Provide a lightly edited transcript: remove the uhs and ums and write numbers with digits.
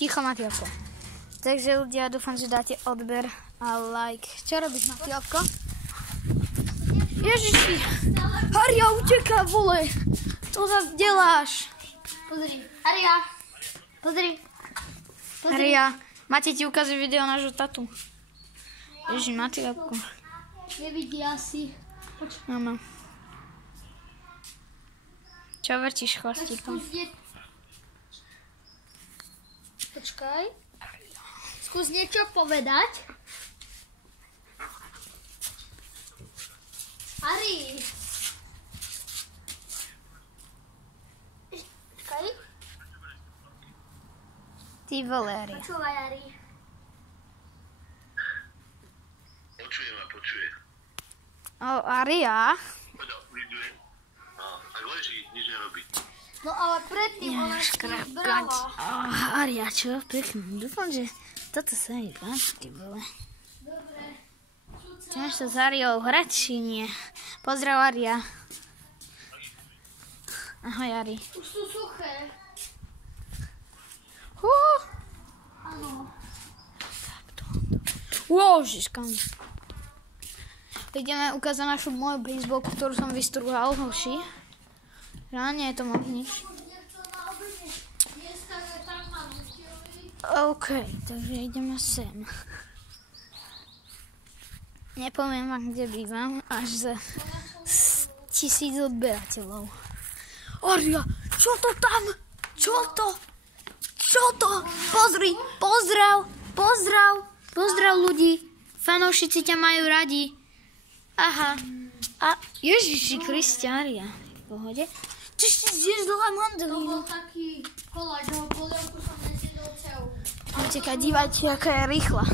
Ticho, Matielko. Takže ľudia, dúfam, že dáte odber a like. Čo robíš, Matielko? Ježiši, Haria, uteká, vole. Co děláš? Pozri, Haria. Pozri. Haria, Mati ti ukazuje video nášho tatu. Ježiš, Matielko. Nevidí asi. Áno. Čo vrtíš chvastíkom? Počkaj. Skús niečo povedať. Ari. Počkaj. Ty vole, Haria. Počúvaj, Ari. Počuje. O, Haria. Tak leží, nič nerobí. No ale predtým ona brala. Haria, čo? Pekne. Dúfam, že toto sa jej páči, ty vole. Dobre. Chceš sa s Hariou hrať, či nie? Pozdrav, Haria. Ahoj, Ari. Už sú suché. Áno. Wow, žižkam. Ideme ukázať našu moju baseballku, ktorú som vystruhal, hoši. Že nie je to moc nič. OK, takže ideme sem. Nepoviem vám, kde bývam, až za 1000 odberateľov. Aria, čo to tam? Čo to? Pozri, pozdrav ľudí. Fanoušici ťa majú radi. Aha. A Ježiši Kriste, Aria. V pohode. Ty si zješ dole To mandelínu. bol taký koláč, no polievku som nezjedol celú. Poďte, dívajte, aká je rýchla.